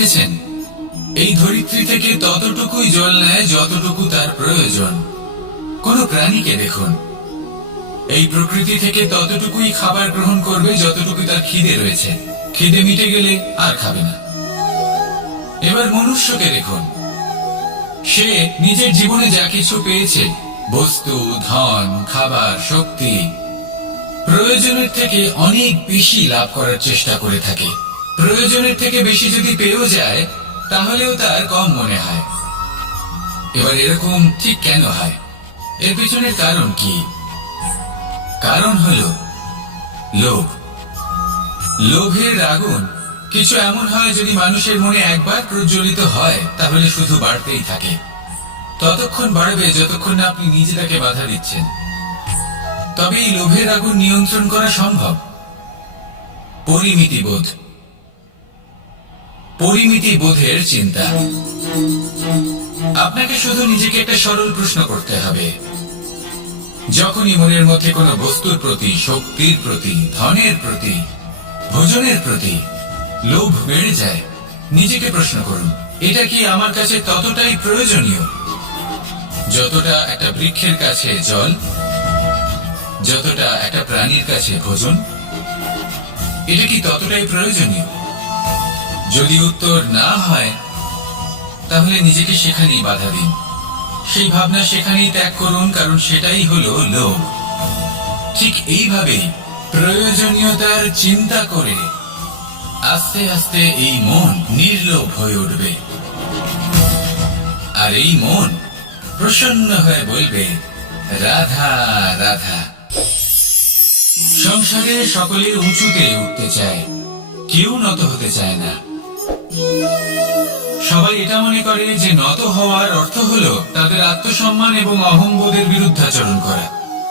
দেখেছেন এই ধরিত্রী থেকে ততটুকুই জল নেয় যতটুকু তার প্রয়োজন। কোন প্রাণীকে দেখুন, এই প্রকৃতি থেকে ততটুকুই খাবার গ্রহণ করবে যতটুকু তার খিদে রয়েছে। খিদে মিটে গেলে আর খাবে না। এবার মনুষ্যকে দেখুন, সে নিজের জীবনে যা কিছু পেয়েছে, বস্তু, ধন, খাবার, শক্তি, প্রয়োজনের থেকে অনেক বেশি লাভ করার চেষ্টা করে থাকে। প্রয়োজনের থেকে বেশি যদি পেয়েও যায় তাহলেও তার কম মনে হয়। এবার এরকম ঠিক কেন হয়? এর পিছনের কারণ কি? কারণ হলো লোভ। লোভের আগুন কিছু এমন হয়, যদি মানুষের মনে একবার প্রজ্বলিত হয় তাহলে শুধু বাড়তেই থাকে। ততক্ষণ বাড়বে যতক্ষণ না আপনি নিজে তাকে বাধা দিচ্ছেন। তবে এই লোভের আগুন নিয়ন্ত্রণ করা সম্ভব। পরিমিতিবোধ, পরিমিতিবোধের চিন্তা। আপনাকে শুধু নিজেকে একটা সরল প্রশ্ন করতে হবে। যখনই মনের মধ্যে কোনো বস্তুর প্রতি, শক্তির প্রতি, ধনের প্রতি, ভোজনের প্রতি লোভ বেড়ে যায়, নিজেকে প্রশ্ন করুন, এটা কি আমার কাছে ততটাই প্রয়োজনীয় যতটা একটা বৃক্ষের কাছে জল, যতটা একটা প্রাণীর কাছে ভোজন? এটা কি ততটাই প্রয়োজনীয়? যদি উত্তর না হয় তাহলে নিজেকে সেখানেই বাধা দিন, সেই ভাবনা সেখানেই ত্যাগ করুন, কারণ সেটাই হলো লোভ। ঠিক এইভাবেই প্রয়োজনীয়তার চিন্তা করে আস্তে আস্তে এই মন নির্লোভ হয়ে উঠবে, আর এই মন প্রসন্ন হয়ে বলবে, রাধা রাধা। সংসারে সকলে উঁচুতে উঠতে চায়, কেউ নত হতে চায় না। সবাই এটা মনে করে যে নত হওয়ার অর্থ হলো তাদের আত্মসম্মান এবং অহংবোধের বিরুদ্ধাচরণ করা।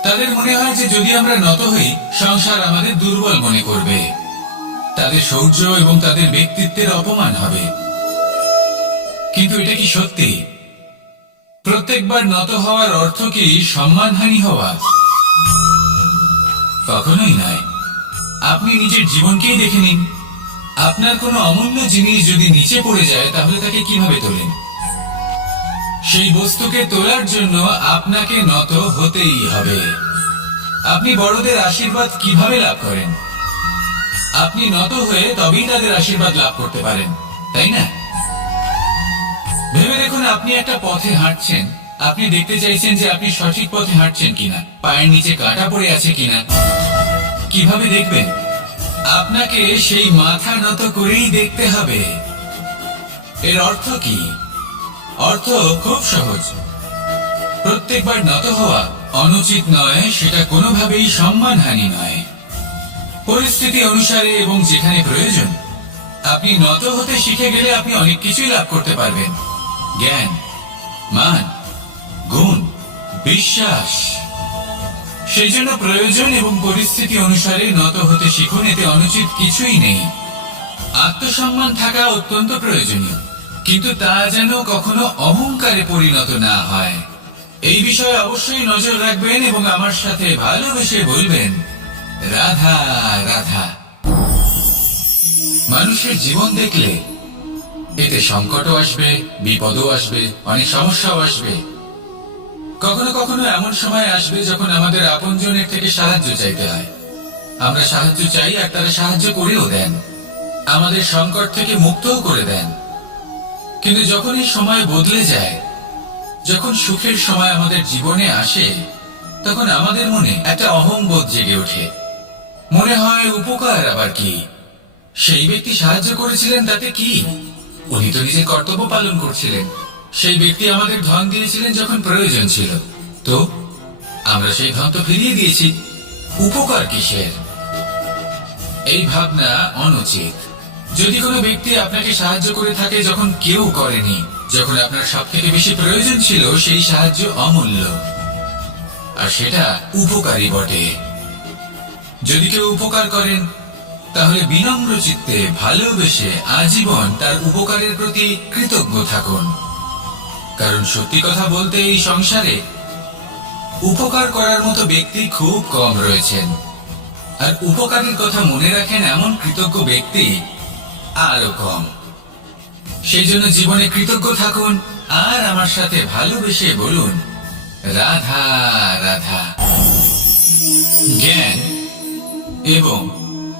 তাদের মনে হয় যে যদি আমরা নত হই, সংসার আমাদের দুর্বল মনে করবে, তাদের শৌর্য এবং তাদের ব্যক্তিত্বের অপমান হবে। কিন্তু এটা কি সত্যি? প্রত্যেকবার নত হওয়ার অর্থ কি সম্মানহানি হওয়া? কখনোই নয়। আপনি নিজের জীবনকেই দেখে নিন। আপনার কোনো অমূল্য জিনিস যদি নিচে পড়ে যায় তাহলে তাকে কিভাবে তোলেন? সেই বস্তুকে তোলার জন্য আপনাকে নত হতেই হবে। আপনি বড়দের আশীর্বাদ কিভাবে লাভ করেন? আপনি নত হয়ে তবেই তাদের আশীর্বাদ লাভ করতে পারেন, তাই না? ভেবে দেখুন, আপনি একটা পথে হাঁটছেন, আপনি দেখতে চাইছেন যে আপনি সঠিক পথে হাঁটছেন কিনা, পায়ের নিচে কাঁটা পড়ে আছে কিনা। কিভাবে দেখবেন? আপনাকে সেই মাথা নত করেই দেখতে হবে। এর অর্থ কি? অর্থ খুব সহজ। প্রত্যেকবার নত হওয়া অনুচিত নয়, সেটা কোনোভাবেই সম্মানহানি নয়। পরিস্থিতি অনুসারে এবং যেখানে প্রয়োজন আপনি নত হতে শিখে গেলে আপনি অনেক কিছুই লাভ করতে পারবেন। জ্ঞান, মান, গুণ, বিশ্বাস। সেই জন্য প্রয়োজন এবং পরিস্থিতি অনুসারে নত হতে শিখুন, এতে অনুচিত কিছুই নেই। আত্মসম্মান থাকা অত্যন্ত প্রয়োজনীয়, কিন্তু তা যেন কখনো অহংকারে পরিণত না হয়। এই বিষয়ে অবশ্যই নজর রাখবেন এবং আমার সাথে ভালোবেসে বলবেন, রাধা রাধা। মানুষের জীবন দেখলে এতে সংকটও আসবে, বিপদও আসবে, অনেক সমস্যাও আসবে। কখনো কখনো এমন সময় আসবে যখন আমাদের আপনজনের থেকে সাহায্য চাইতে হয়। আমরা সাহায্য চাই আর তারা সাহায্য করেও দেন, আমাদের সংকট থেকে মুক্তও করে দেন। কিন্তু যখন এই সময় বদলে যায়, যখন সুখের সময় আমাদের জীবনে আসে, তখন আমাদের মনে একটা অহংবোধ জেগে ওঠে। মনে হয় উপকার আবার কি? সেই ব্যক্তি সাহায্য করেছিলেন তাতে কি? উনি তো নিজের কর্তব্য পালন করছিলেন। সেই ব্যক্তি আমাদের ধন দিয়েছিলেন যখন প্রয়োজন ছিল, তো আমরা সেই ধন তো ফিরিয়ে দিয়েছি, উপকার কিসের? এই ভাবনা অনুচিত। যদি কোনো ব্যক্তি আপনাকে সাহায্য করে থাকে যখন কেউ করেনি, যখন আপনার সব থেকে বেশি প্রয়োজন ছিল, সেই সাহায্য অমূল্য, আর সেটা উপকারী বটে। যদি কেউ উপকার করেন তাহলে বিনম্র চিত্তে ভালোবেসে আজীবন তার উপকারের প্রতি কৃতজ্ঞ থাকুন। কারণ সত্যি কথা বলতে এই সংসারে উপকার করার মতো ব্যক্তি খুব কম রয়েছেন, আর উপকারের কথা মনে রাখেন এমন কৃতজ্ঞ ব্যক্তি আরো কম। সেই জন্য জীবনে কৃতজ্ঞ থাকুন আর আমার সাথে ভালোবেসে বলুন, রাধা রাধা। জ্ঞান এবং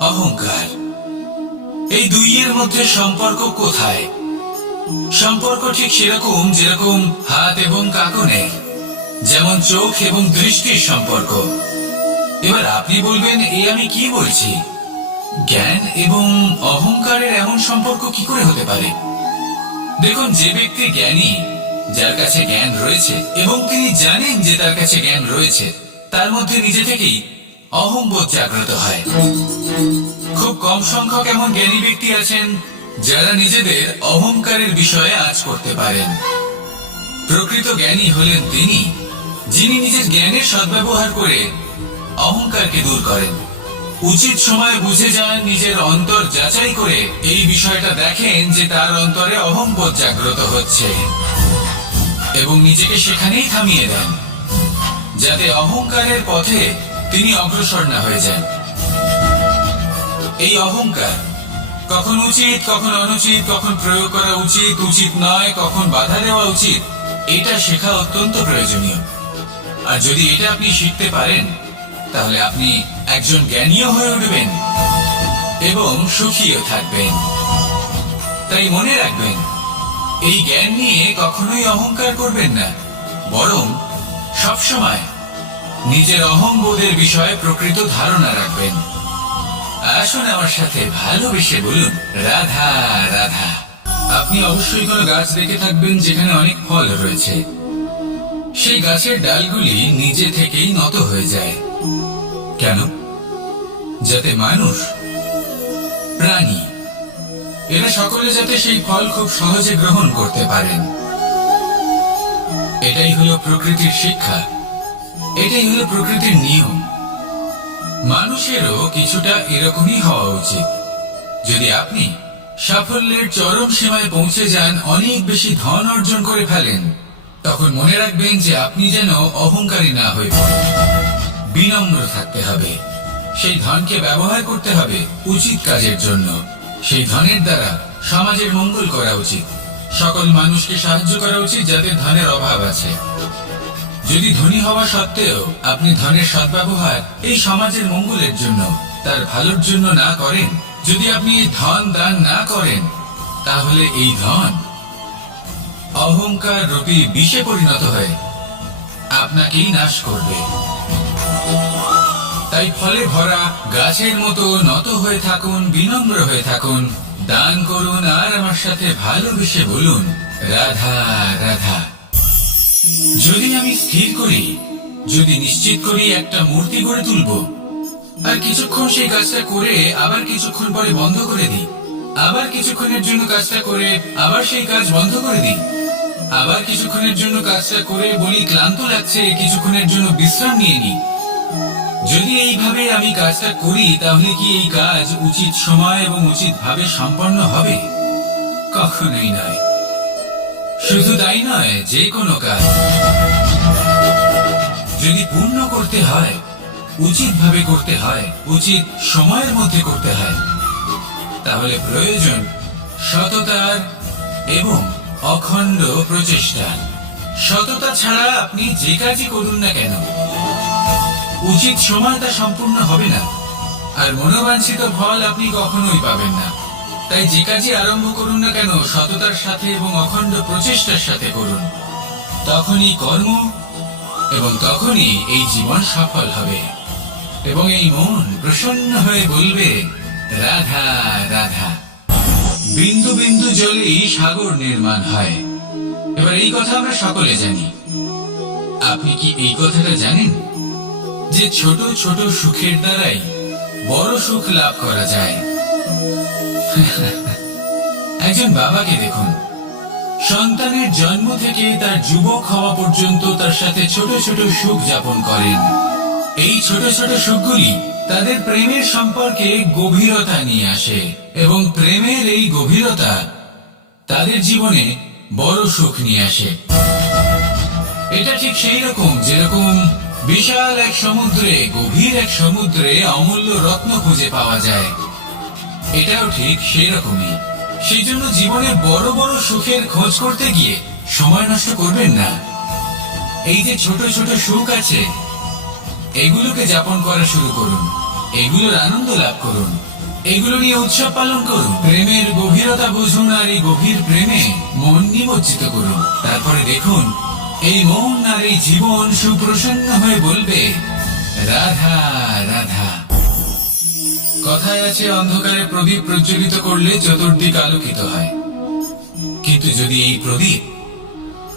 অহংকার, এই দুইয়ের মধ্যে সম্পর্ক কোথায়? সম্পর্ক ঠিক সেরকম যেরকম হাত এবং কাঁকনের, যেমন চোখ এবং দৃষ্টির সম্পর্ক। এবার আপনি বলবেন, এ আমি কি বলছি? জ্ঞান এবং অহংকারের এমন সম্পর্ক কি করে হতে পারে? দেখুন, যে ব্যক্তি জ্ঞানী, যার কাছে জ্ঞান রয়েছে এবং তিনি জানেন যে তার কাছে জ্ঞান রয়েছে, তার মধ্যে নিজে থেকেই অহংবোধ জাগ্রত হয়। খুব কম সংখ্যক এমন জ্ঞানী ব্যক্তি আছেন যারা নিজেদের অহংকারের বিষয়ে আঁচ করতে পারেন। প্রকৃত জ্ঞানী হলেন তিনি, যিনি নিজের জ্ঞানের সদ্ব্যবহার করে অহংকারকে দূর করেন। উচিত সময় বুঝে যান, নিজের অন্তর যাচাই করে এই বিষয়টা দেখেন যে তার অন্তরে অহংবোধ জাগ্রত হচ্ছে এবং নিজেকে সেখানেই থামিয়ে দেন, যাতে অহংকারের পথে তিনি অগ্রসর না হয়ে যান। এই অহংকার কখন উচিত, কখন অনুচিত, কখন প্রয়োগ করা উচিত, উচিত নয়, কখন বাধা দেওয়া উচিত, এটা শেখা অত্যন্ত প্রয়োজনীয়। আর যদি এটা আপনি শিখতে পারেন, তাহলে আপনি একজন জ্ঞানীও হয়ে উঠবেন এবং সুখীও থাকবেন। তাই মনে রাখবেন, এই জ্ঞান নিয়ে কখনোই অহংকার করবেন না, বরং সবসময় নিজের অহংবোধের বিষয়ে প্রকৃত ধারণা রাখবেন। আসুন আমার সাথে ভালোবেসে বলুন, রাধা রাধা। আপনি অবশ্যই কোনো গাছ দেখে থাকবেন যেখানে অনেক ফল রয়েছে। সেই গাছের ডালগুলি নিজে থেকেই নত হয়ে যায়। কেন? যাতে মানুষ, প্রাণী, এরা সকলে যাতে সেই ফল খুব সহজে গ্রহণ করতে পারেন। এটাই হলো প্রকৃতির শিক্ষা, এটাই হলো প্রকৃতির নিয়ম। মানুষেরও কিছুটা এরকমই হওয়া উচিত। যদি আপনি সাফল্যের চরম সীমায় পৌঁছে যান, অনেক বেশি ধন অর্জন করে ফেলেন, তখন মনে রাখবেন যে আপনি যেন অহংকারী না হয়ে পড়েন। বিনম্র থাকতে হবে। সেই ধনকে ব্যবহার করতে হবে উচিত কাজের জন্য। সেই ধনের দ্বারা সমাজের মঙ্গল করা উচিত, সকল মানুষকে সাহায্য করা উচিত যাদের ধনের অভাব আছে। যদি ধনী হওয়া সত্ত্বেও আপনি ধনের সদ্ব্যবহার এই সমাজের মঙ্গলের জন্য, তার ভালোর জন্য না করেন, যদি আপনি ধন দান না করেন, তাহলে এই ধন অহংকার রূপী বিষে পরিণত হয়ে আপনাকেই নাশ করবে। তাই ফলে ভরা গাছের মতো নত হয়ে থাকুন, বিনম্র হয়ে থাকুন, দান করুন আর আমার সাথে ভালোবেসে বলুন, রাধা রাধা। যদি আমি স্থির করি, যদি নিশ্চিত করি একটা মূর্তি গড়ে তুলব, আর কিছুক্ষণ সেই কাজটা করে আবার কিছুক্ষণ পরে বন্ধ করে দিই, আবার কিছুক্ষণের জন্য কাজটা করে আবার সেই কাজ বন্ধ করে দিই, আবার কিছুক্ষণের জন্য কাজটা করে বলি ক্লান্ত লাগছে, কিছুক্ষণের জন্য বিশ্রাম নিয়ে নিই, যদি এইভাবে আমি কাজটা করি, তাহলে কি এই কাজ উচিত সময় এবং উচিত ভাবে সম্পন্ন হবে? কখনোই নয়। শুধু তাই নয়, যে কোনো কাজ যদি পূর্ণ করতে হয়, উচিত ভাবে করতে হয়, উচিত সময়ের মধ্যে করতে হয়, তাহলে প্রয়োজন সততার এবং অখণ্ড প্রচেষ্টা। সততা ছাড়া আপনি যে কাজই করুন না কেন, উচিত সময় তা সম্পূর্ণ হবে না, আর মনোবাঞ্ছিত ফল আপনি কখনোই পাবেন না। তাই যে কাজই আরম্ভ করুন না কেন, সততার সাথে এবং অখণ্ড প্রচেষ্টার সাথে করুন। তখনই কর্ম এবং তখনই এই জীবন সফল হবে এবং এই মন প্রসন্ন হয়ে বলবে, রাধা রাধা। বিন্দু বিন্দু জলেই সাগর নির্মাণ হয়। এবার এই কথা আমরা সকলে জানি। আপনি কি এই কথাটা জানেন যে ছোট ছোট সুখের দ্বারাই বড় সুখ লাভ করা যায়? একজন বাবাকে দেখুন, সন্তানের জন্ম থেকে তার যুবক হওয়া পর্যন্ত তার সাথে ছোট ছোট সুখ যাপন করেন। এই ছোট ছোট সুখগুলি তাদের প্রেমের সম্পর্কে গভীরতা নিয়ে আসে এবং প্রেমের এই গভীরতা তাদের জীবনে বড় সুখ নিয়ে আসে। এটা ঠিক সেই রকম যেরকম বিশাল এক সমুদ্রে, গভীর এক সমুদ্রে অমূল্য রত্ন খুঁজে পাওয়া যায়। এটাও ঠিক সেই রকমই। সেই জন্য জীবনে বড় বড় সুখের খোঁজ করতে গিয়ে সময় নষ্ট করবেন না। এই যে ছোট ছোট সুখ আছে, এগুলোকে যাপন করা শুরু করুন, এগুলোর আনন্দ লাভ করুন, এগুলো নিয়ে উৎসব পালন করুন। প্রেমের গভীরতা বুঝুন আর এই গভীর প্রেমে মন নিমজ্জিত করুন। তারপরে দেখুন এই মন আর এই জীবন সুপ্রসন্ন হয়ে বলবে, রাধা রাধা। কথায় আছে, অন্ধকারে প্রদীপ প্রজ্বলিত করলে চতুর্দিক আলোকিত হয়। কিন্তু যদি এই প্রদীপ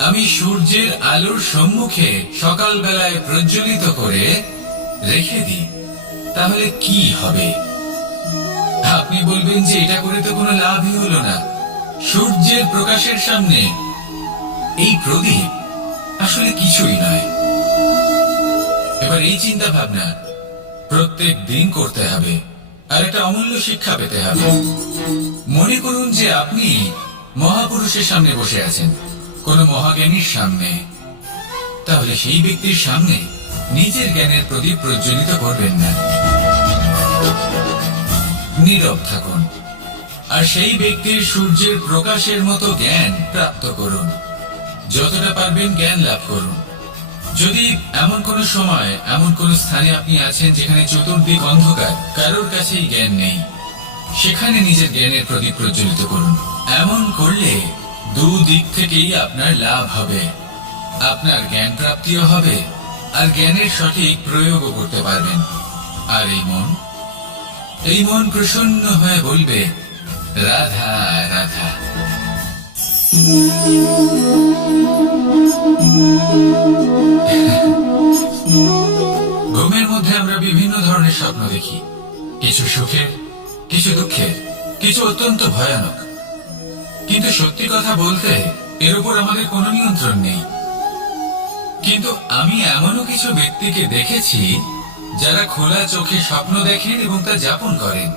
আমি সূর্যের আলোর সম্মুখে সকাল বেলায় প্রজ্বলিত করে রেখে দিই, তাহলে কি হবে? আপনি বলবেন যে এটা করে তো কোনো লাভই হলো না। সূর্যের প্রকাশের সামনে এই প্রদীপ আসলে কিছুই নয়। এবার এই চিন্তা ভাবনা প্রত্যেক দিন করতে হবে, আর একটা অমূল্য শিক্ষা পেতে হবে। মনে করুন যে আপনি মহাপুরুষের সামনে বসে আছেন, কোন মহাজ্ঞানীর সামনে। তাহলে সেই ব্যক্তির সামনে নিজের জ্ঞানের প্রদীপ প্রজ্বলিত করবেন না, নীরব থাকুন আর সেই ব্যক্তির সূর্যের প্রকাশের মতো জ্ঞান প্রাপ্ত করুন। যতটা পারবেন জ্ঞান লাভ করুন। যদি এমন কোন সময় এমন কোন স্থানে আপনি আছেন যেখানে চতুর্দিক অন্ধকার, কারোর কাছেই জ্ঞান নেই, সেখানে নিজের জ্ঞানের প্রদীপ প্রজ্বলিত করুন। এমন করলে দুদিক থেকেই আপনার লাভ হবে। আপনার জ্ঞান প্রাপ্তিও হবে আর জ্ঞানের সঠিক প্রয়োগও করতে পারবেন। আর এই মন প্রসন্ন হয়ে বলবে, রাধা রাধা। ঘুমের মধ্যে আমরা বিভিন্ন ধরনের স্বপ্ন দেখি, কিছু সুখের, কিছু দুঃখের, কিছু অত্যন্ত ভয়ানক। কিন্তু সত্যি কথা বলতে এর উপর আমাদের কোনো নিয়ন্ত্রণ নেই। কিন্তু আমি এমনও কিছু ব্যক্তিকে দেখেছি যারা খোলা চোখে স্বপ্ন দেখেন এবং তা যাপন করেন।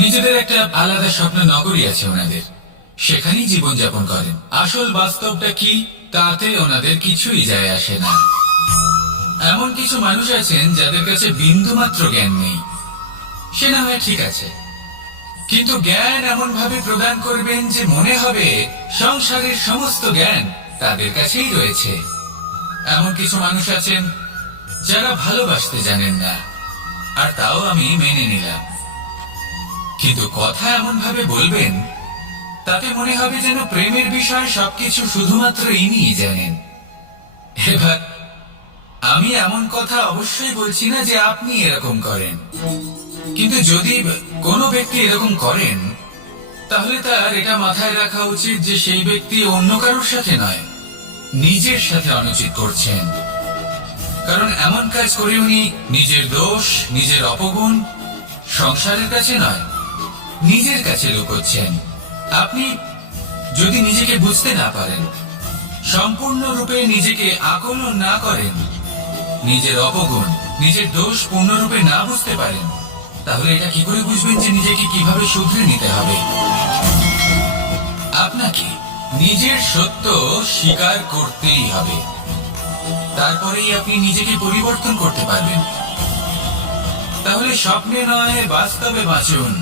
নিজেদের একটা আলাদা স্বপ্ন নগরী আছে ওনাদের, সেখানেই জীবন যাপন করেন। আসল বাস্তবটা কি তাতে ওনাদের কিছুই যায় আসে না। এমন কিছু মানুষ আছেন যাদের কাছে বিন্দু মাত্র জ্ঞান নেই, সে না হয় ঠিক আছে, কিন্তু জ্ঞান এমন ভাবে প্রদান করবেন যে মনে হবে সংসারের সমস্ত জ্ঞান তাদের কাছেই রয়েছে। এমন কিছু মানুষ আছেন যারা ভালোবাসতে জানেন না, আর তাও আমি মেনে নিলাম, কিন্তু কথা এমন ভাবে বলবেন তাতে মনে হবে যেন প্রেমের বিষয় সবকিছু শুধুমাত্র ইনিই জানেন। এবার আমি এমন কথা অবশ্যই বলছি না যে আপনি এরকম করেন, কিন্তু যদি কোনো ব্যক্তি এরকম করেন তাহলে তার এটা মাথায় রাখা উচিত যে সেই ব্যক্তি অন্য কারোর সাথে নয়, নিজের সাথে অনুচিত করছেন। কারণ এমন কাজ করে উনি নিজের দোষ, নিজের অপগুণ সংসারের কাছে নয়, নিজের কাছে লুকোচ্ছেন। আপনি যদি নিজেকে বুঝতে না পারেন, সম্পূর্ণরূপে নিজেকে আকলন না করেন, নিজের অপগুণ, নিজের দোষ পূর্ণরূপে না বুঝতে পারেন, তাহলে এটা কি করে বুঝবেন যে নিজেকে কিভাবে শুধরে নিতে হবে? আপনাকে নিজের সত্য স্বীকার করতেই হবে, তারপরেই আপনি নিজেকে পরিবর্তন করতে পারবেন। তাহলে স্বপ্নে নয় বাস্তবে বাঁচুন,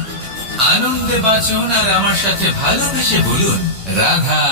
আনন্দে বাঁচুন, আর আমার সাথে ভালোবেসে বলুন, রাধা